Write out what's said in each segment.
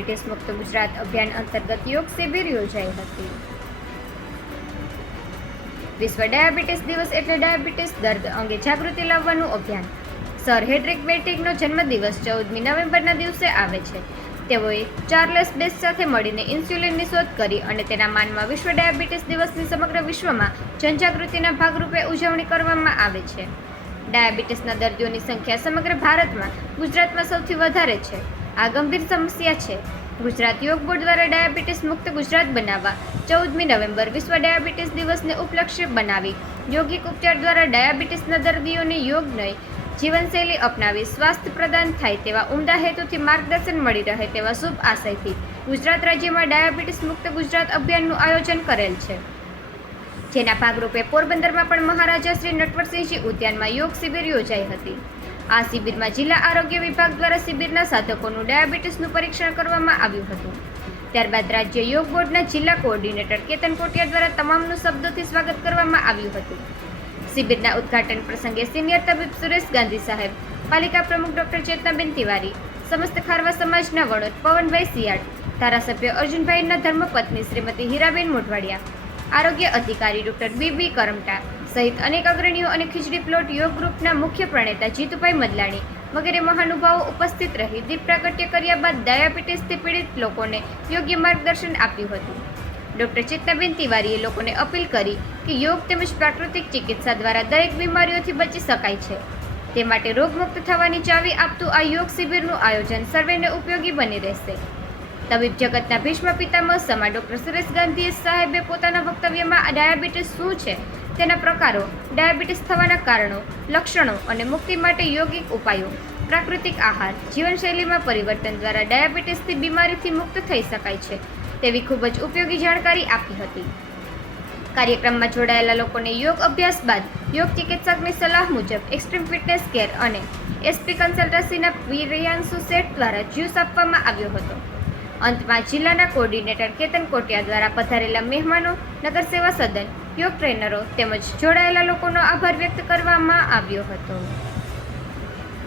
Diabetes મુક્ત ગુજરાત અભિયાન અંતર્ગત યોગ શિબિર યોજાઈ હતી. વિશ્વ ડાયાબિટીસ દિવસ એટલે ડાયાબિટીસ દર્દ અંગે જાગૃતિ લાવવાનું અભિયાન. સર હેડ્રિક બેટિકનો જન્મદિવસ ચૌદમી નવેમ્બરના દિવસે આવે છે. તેઓએ ચાર્લેસ બેસ સાથે મળીને ઇન્સ્યુલિનની શોધ કરી અને તેના માનમાં વિશ્વ ડાયાબિટીસ દિવસની સમગ્ર વિશ્વમાં જનજાગૃતિના ભાગરૂપે ઉજવણી કરવામાં આવે છે. ડાયાબિટીસના દર્દીઓની સંખ્યા સમગ્ર ભારતમાં ગુજરાતમાં સૌથી વધારે છે. આ ગંભીર સમસ્યા છે. ગુજરાત યોગ બોર્ડ દ્વારા ડાયાબિટીસ મુક્ત ગુજરાત બનાવવા ચૌદમી નવેમ્બર વિશ્વ ડાયાબિટીસ દિવસને ઉપલક્ષ્ય બનાવી યોગિક ઉપચાર દ્વારા ડાયાબિટીસના દર્દીઓને યોગ નહીં જીવનશૈલી અપનાવી સ્વાસ્થ્ય પ્રદાન થાય તેવા ઉમદા હેતુથી માર્ગદર્શન મળી રહે તેવા શુભ આશયથી ગુજરાત રાજ્યમાં ડાયાબિટીસ મુક્ત ગુજરાત અભિયાનનું આયોજન કરેલ છે. જેના ભાગરૂપે પોરબંદરમાં પણ મહારાજા શ્રી નટવરસિંહજી ઉદ્યાનમાં યોગ શિબિર યોજાઈ હતી. આ શિબિરમાં જિલ્લા આરોગ્ય વિભાગ દ્વારા શિબિરના સાધકોનું ડાયાબિટીસનું પરીક્ષણ કરવામાં આવ્યું હતું. ત્યારબાદ રાજ્ય યોગ બોર્ડના જિલ્લા કોઓર્ડિનેટર કેતન કોટિયા દ્વારા તમામનું શબ્દોથી સ્વાગત કરવામાં આવ્યું હતું. શિબિરના ઉદ્ઘાટન પ્રસંગે સિનિયર તબીબ સુરેશ ગાંધી સાહેબ, પાલિકા પ્રમુખ ડોક્ટર ચેતનાબેન તિવારી, સમસ્ત ખારવા સમાજના વડોદ પવનભાઈ સિયાડ ધારાસભ્ય અર્જુનભાઈના ધર્મપત્ની શ્રીમતી હીરાબેન મોઢવાડિયા, આરોગ્ય અધિકારી ડોક્ટર બી બી કરમટા સહિત અનેક અગ્રણીઓ અને ખીચડી પ્લોટ યોગ ગ્રુપના મુખ્ય પ્રણેતા જીતુભાઈ મદલાણી વગેરે મહાનુભાવો ઉપસ્થિત રહી દીપ પ્રાગટ્ય કર્યા બાદ ડાયાબિટીસથી પીડિત લોકોને યોગ્ય માર્ગદર્શન આપ્યું હતું. ડૉક્ટર ચેતનાબેન તિવારીએ લોકોને અપીલ કરી કે યોગ તેમજ પ્રાકૃતિક ચિકિત્સા દ્વારા દરેક બીમારીઓથી બચી શકાય છે. તે માટે રોગમુક્ત થવાની ચાવી આપતું આ યોગ શિબિરનું આયોજન સર્વેને ઉપયોગી બની રહેશે. તબીબ જગતના ભીષ્મ પિતામહ સમા ડૉક્ટર સુરેશ ગાંધી સાહેબે પોતાના વક્તવ્યમાં ડાયાબિટીસ શું છે? તેના પ્રકારો ડાયાબિટીસ થવાના કારણો, લક્ષણો અને મુક્તિ માટે યોગિક ઉપાયો. પ્રાકૃતિક આહાર, જીવનશૈલીમાં પરિવર્તન દ્વારા ડાયાબિટીસથી બીમારીથી મુક્ત થઈ શકાય છે, તેવી ખૂબ જ ઉપયોગી જાણકારી આપી હતી. કાર્યક્રમમાં જોડાયેલા લોકોને યોગ અભ્યાસ બાદ યોગ ચિકિત્સકની સલાહ મુજબ એક્સ્ટ્રીમ ફિટનેસ કેર અને એસપી કન્સલ્ટન્સીના પ્રિયાંશુ સેઠ દ્વારા જ્યુસ આપવામાં આવ્યો હતો. અંતમાં જિલ્લાના કોર્ડિનેટર કેતન કોટિયા દ્વારા પધારેલા મહેમાનો, નગરસેવા સદન યોગ ટ્રેનરો તેમજ જોડાયેલા લોકોનો આભાર વ્યક્ત કરવામાં આવ્યો હતો.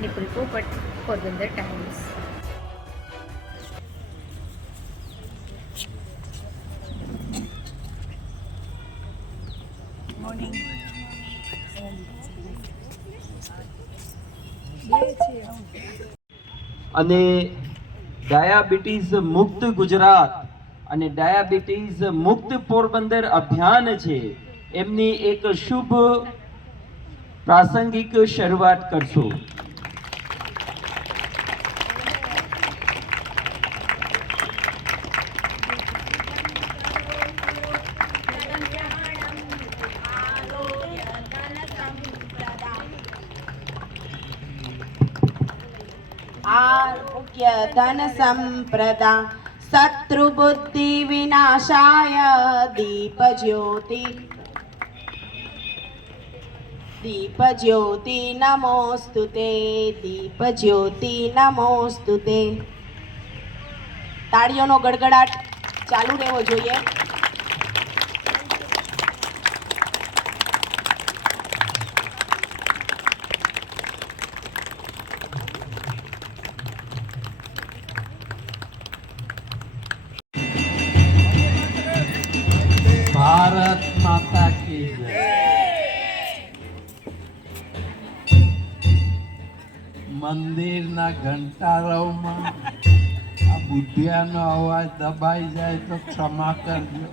નિપુલ પોપટ પોરબંદર ટાઈમ્સ અને ડાયાબિટીસ મુક્ત ગુજરાત અને ડાયાબિટીસ મુક્ત પોરબંદર અભિયાન છે એમની એક શુભ પ્રાસંગિક શરૂઆત કરશો आरोग्य धन संप्रदा शत्रुबुद्धि विनाशाय दीप ज्योति दीप ज्योति नमोस्तुते दीप જ્યોતિ નમોસ્તુતે તાળીઓનો ગડગડાટ ચાલુ રહેવો જોઈએ મંદિરના ઘંટારવમાં આ બુઢિયાનો અવાજ દબાઈ જાય તો ક્ષમા કરજો.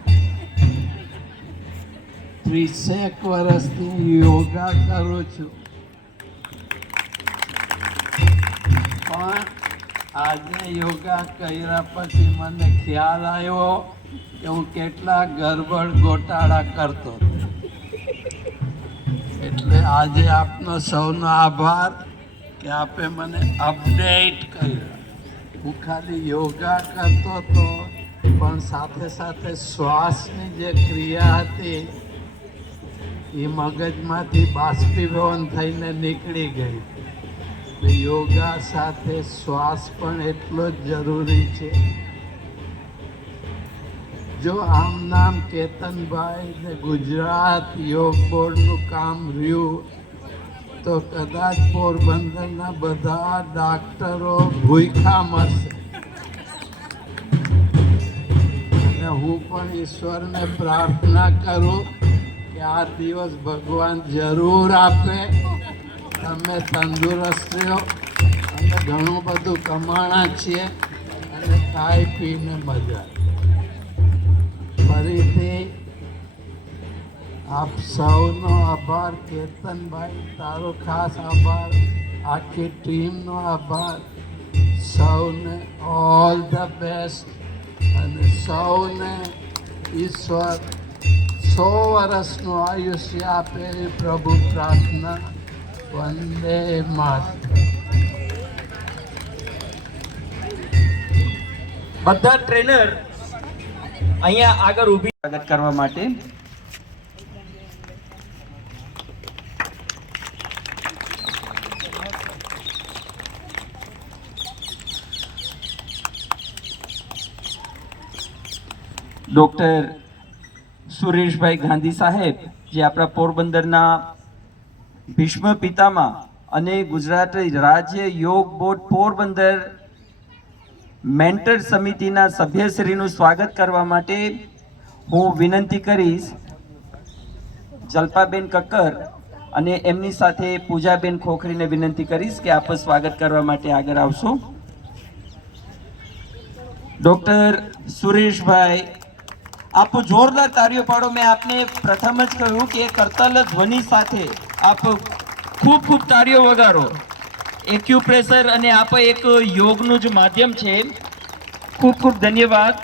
ત્રીસેક વર્ષથી હું યોગા કરું છું. પણ આજે યોગા કર્યા પછી મને ખ્યાલ આવ્યો કે હું કેટલા ગરબડ ગોટાળા કરતો. એટલે આજે આપનો સૌનો આભાર. કે આપે મને અપડેટ કર્યો. હું ખાલી યોગા કરતો હતો, પણ સાથે સાથે શ્વાસની જે ક્રિયા હતી, એ મગજમાંથી બાષ્પીભવન થઈને નીકળી ગઈ. યોગા સાથે શ્વાસ પણ એટલો જ જરૂરી છે. જો આમ નામ કેતનભાઈ ને ગુજરાત યોગ બોર્ડનું કામ રહ્યું તો કદાચ પોરબંદરના બધા ડાક્ટરો ભૂખા મરશે. હું પણ ઈશ્વરને પ્રાર્થના કરું કે આ દિવસ ભગવાન જરૂર આપે. તમે તંદુરસ્ત રહ્યો અમે ઘણું બધું કમાણા છીએ અને ખાઈ પીને મજા આપ સૌનો આભાર કેતનભાઈ તારો ખાસ આભાર આખી ટીમનો આભાર. સૌને ઓલ ધ બેસ્ટ અને સૌને ઈશ્વર સો વર્ષનું આયુષ્ય આપે એ પ્રભુ પ્રાર્થના. વંદે માતરમ. બધા ટ્રેનર અહીંયા આગળ ઊભી. સ્વાગત કરવા માટે ડોક્ટર સુરેશભાઈ ગાંધી સાહેબ, જે આપણા પોરબંદરના ભીષ્મ પિતામાં અને ગુજરાત રાજ્ય યોગ બોર્ડ પોરબંદર મેન્ટર સમિતિના સભ્યશ્રીનું સ્વાગત કરવા માટે હું વિનંતી કરીશ. જલ્પાબેન કક્કર અને એમની સાથે પૂજાબેન ખોખરીને વિનંતી કરીશ કે આપ સ્વાગત કરવા માટે આગળ આવશો. ડૉક્ટર સુરેશભાઈ આપ જોરદાર તાળીઓ પાડો. મેં આપને પ્રથમ જ કહ્યું કે કરતલ ધ્વનિ સાથે આપ ખૂબ ખૂબ તાળીઓ વગાડો. એક્યુપ્રેશર અને આપ એક યોગનું જ માધ્યમ છે. ખૂબ ખૂબ ધન્યવાદ.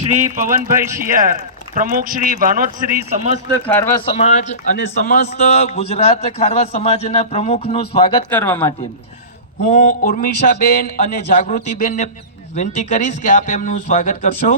શ્રી પવનભાઈ શિયાર પ્રમુખ શ્રી વાનોદ શ્રી સમસ્ત ખારવા સમાજ અને સમસ્ત ગુજરાત ખારવા સમાજના પ્રમુખનું સ્વાગત કરવા માટે. હું ઉર્મિષાબેન અને જાગૃતિબેનને વિનંતી કરીશ કે આપ એમનું સ્વાગત કરશો.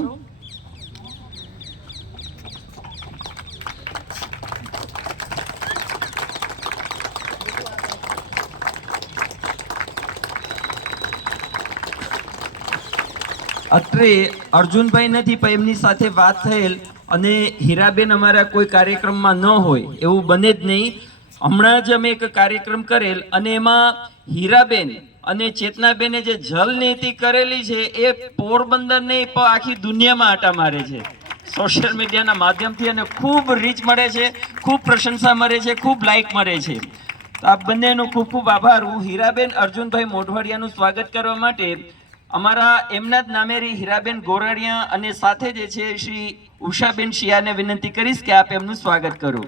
અત્રે અર્જુનભાઈ નથી, પણ એમની સાથે વાત થયેલ અને હીરાબેન અમારા કોઈ કાર્યક્રમમાં ન હોય, એવું બને જ નહીં. હમણાં જ અમે એક કાર્યક્રમ કરેલ અને એમાં હીરાબેન અને ચેતનાબેને જે જલ નીતિ કરેલી છે, એ પોરબંદર નહીં પણ આખી દુનિયામાં આટા મારે છે. સોશિયલ મીડિયાના માધ્યમથી અને ખૂબ રીચ મળે છે, ખૂબ પ્રશંસા મળે છે, ખૂબ લાઇક મળે છે. તો આ બંનેનો ખૂબ ખૂબ આભાર. હું હીરાબેન અર્જુનભાઈ મોઢવાડિયાનું સ્વાગત કરવા માટે અમારા એમના જ નામેરી હીરાબેન ગોરાડિયા અને સાથે જે છે શ્રી ઉષાબેન શિયાને વિનંતી કરીશ કે આપ એમનું સ્વાગત કરો.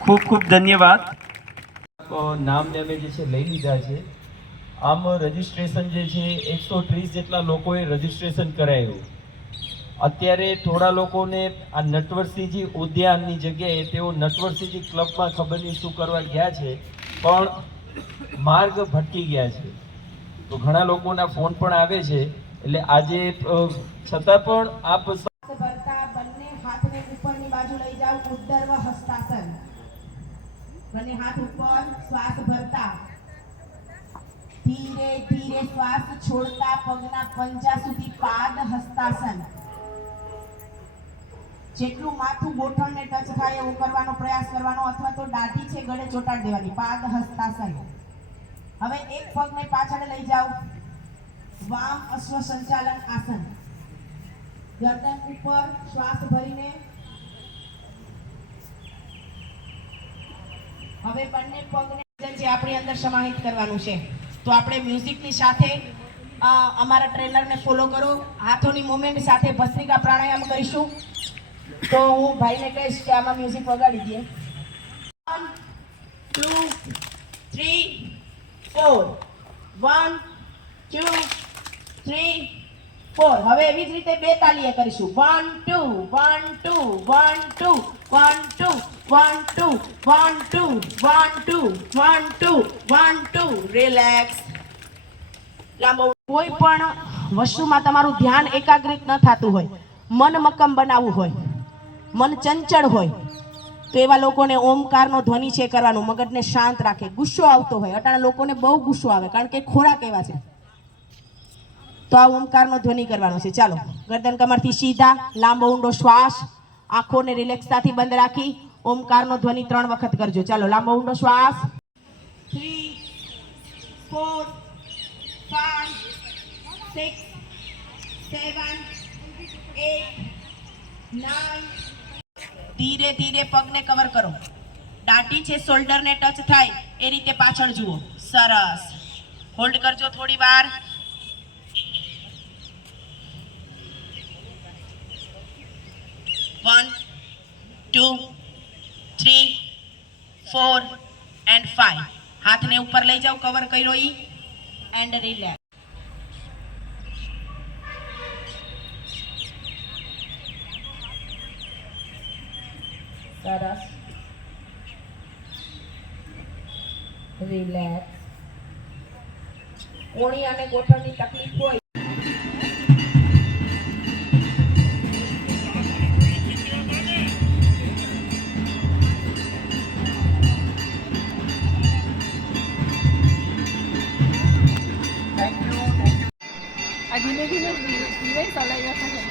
ખૂબ ખૂબ ધન્યવાદ. નામ નામને અમે જે છે લઈ લીધા છે. આમ રજીસ્ટ્રેશન જે છે એકસો ત્રીસ જેટલા લોકોએ રજીસ્ટ્રેશન કરાયું. અત્યારે થોડા લોકોને આ નટવરસિંહજી ઉદ્યાનની જગ્યાએ તેઓ નટવરસિંહજી ક્લબમાં ખબર નહીં શું કરવા ગયા છે, પણ માર્ગ ભટકી ગયા છે. તો ઘણા લોકોના ફોન પણ આવે છે, એટલે આજે છતાં પણ આપ બંને હાથ ઉપર શ્વાસ ભરતા. ધીરે ધીરે શ્વાસ છોડતા પગના પંજા સુધી પાદ હસ્તાસન. જેટલું માથું ગોઠણને ટચ થાય એવું કરવાનો પ્રયાસ કરવાનો અથવા તો દાઢી છે ગળે ચોટાડી દેવાની. પાદ હસ્તાસન હવે એક પગને પાછળ લઈ જાઓ. વામ અશ્વ સંચાલન આસન. ગરદન ઉપર શ્વાસ ભરીને. હવે બંને પગને જે આપણી અંદર સમાહિત કરવાનું છે. તો આપણે મ્યુઝિકની સાથે અમારા ટ્રેનરને ફોલો કરો. હાથોની મુવમેન્ટ સાથે ભસ્ત્રિકા પ્રાણાયામ કરીશું. તો હું ભાઈને કહીશ કે આમાં મ્યુઝિક વગાડી દઈએ one two three four one two three four હવે એવી જ રીતે બે તાલીએ કરીશું. One two one two one two one two one two one two one two one two one two relax લાંબો. કોઈ પણ વસ્તુમાં તમારું ધ્યાન એકાગ્રિત ન થતું હોય. મન મક્કમ બનાવવું હોય. મન ચંચળ હોય, તો એવા લોકોને ઓમકારનો ધ્વનિ છે કરવાનો, મગજને શાંત રાખે, ગુસ્સો આવતો હોય. અટાણા લોકોને બહુ ગુસ્સો આવે, કારણ કે ખોરાક એવા છે. તો આ ઓમકારનો ધ્વનિ કરવાનો છે. ચાલો, ગરદન કમરથી સીધા, લાંબો ઊંડો શ્વાસ, આંખોને રિલેક્સતાથી બંધ રાખી, ઓમકારનો ધ્વનિ ત્રણ વખત કરજો. ચાલો, લાંબો ઊંડો શ્વાસ. Three four five six seven eight nine ધીરે ધીરે પગને કવર કરો. દાટી છે શોલ્ડરને ટચ થાય, એ રીતે પાછળ જુઓ. સરસ. હોલ્ડ કરજો થોડી વાર. One two three four and five હાથને ઉપર લઈ જાઓ કવર કર્યો ઈ. એન્ડ રિલેક્સ સરસ રિલેક્સ કોણી અને ગોઠણની તકલીફ હોય. ધીમે ધીમે દિવાળી ચલાવ્યા થશે